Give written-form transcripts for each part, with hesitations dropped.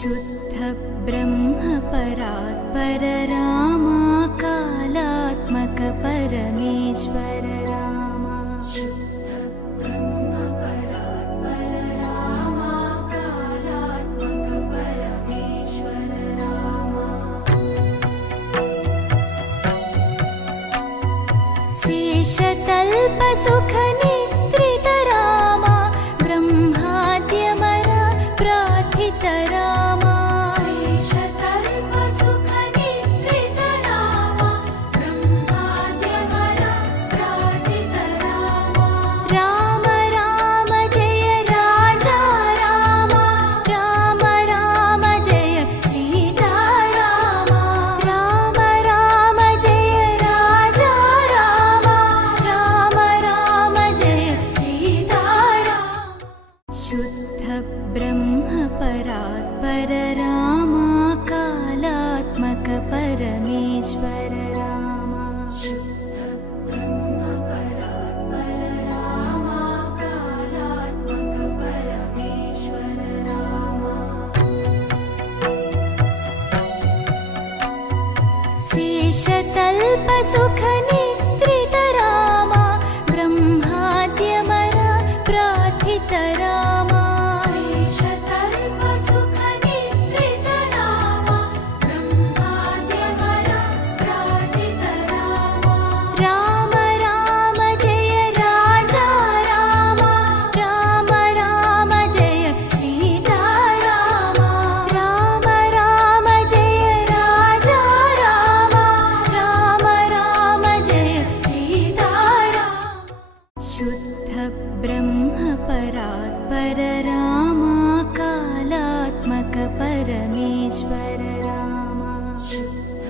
शुद्ध ब्रह्म परात्पर रामा कालात्मक परमेश्वर रामा। शुद्ध ब्रह्म परात्पर रामा कालात्मक परमेश्वर रामा। शेषतल्प सुख निद्रित रामा ब्रह्माद्यमर प्रार्थित रामा। शेषतल्प सुख निद्रित रामा ब्रह्माद्यमर प्रार्थित रामा। राम राम जय राजा रामा, राम राम जय सीता रामा। राम राम जय राजा रामा, राम राम जय सीता रामा। शुद्ध ब्रह्म परात्पर रामा कालात्मक परमेश्वर रामा। शुद्ध ब्रह्म परात्पर रामा कालात्मक परमेश्वर रामा। शेषतल्प सुख निद्रित रामा ब्रह्माद्यमर प्रार्थित रामा। शेषतल्प सुख निद्रित रामा ब्रह्माद्यमर प्रार्थित रामा। राम राम जय राजा रामा, राम राम जय सीता रामा। राम राम जय राजा रामा, राम राम जय सीता रामा। शुद्ध ब्रह्म परात्पर रामा कालात्मक परमेश्वर रामा। शुद्ध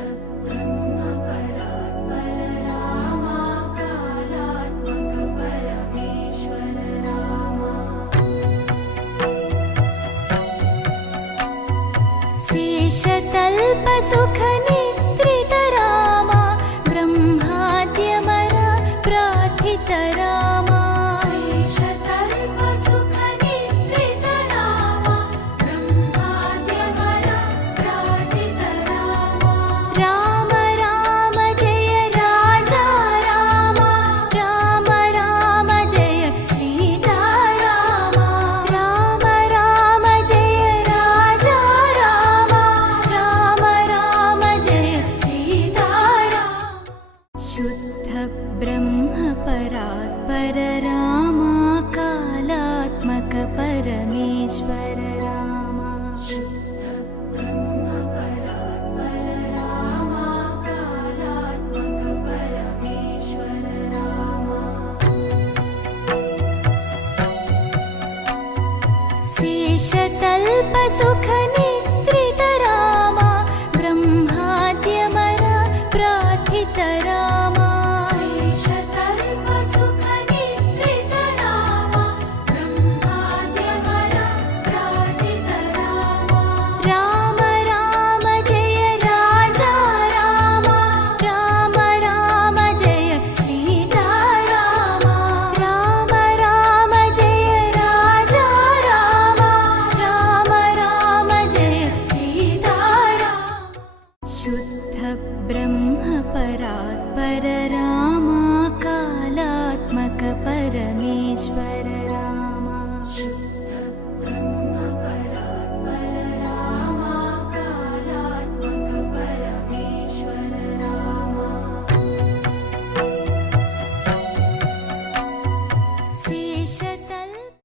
ब्रह्म परात्पर रामा कालात्मक परमेश्वर रामा। शेषतल्प सुख निद्रित रामा ब्रह्माद्यमर प्रार्थित रामा। शेषतल्प सुख निद्रित रामा ब्रह्माद्यमर प्रार्थित रामा। राम राम जय राजा रामा, राम राम जय सीता रामा। राम राम जय राजा रामा, राम राम जय सीता रामा। शुद्ध ब्रह्म परात्पर रामा कालात्मक परमेश्वर रामा। शुद्ध ब्रह्म परात्पर रामा कालात्मक परमेश्वर रामा। शेषतल्प सुख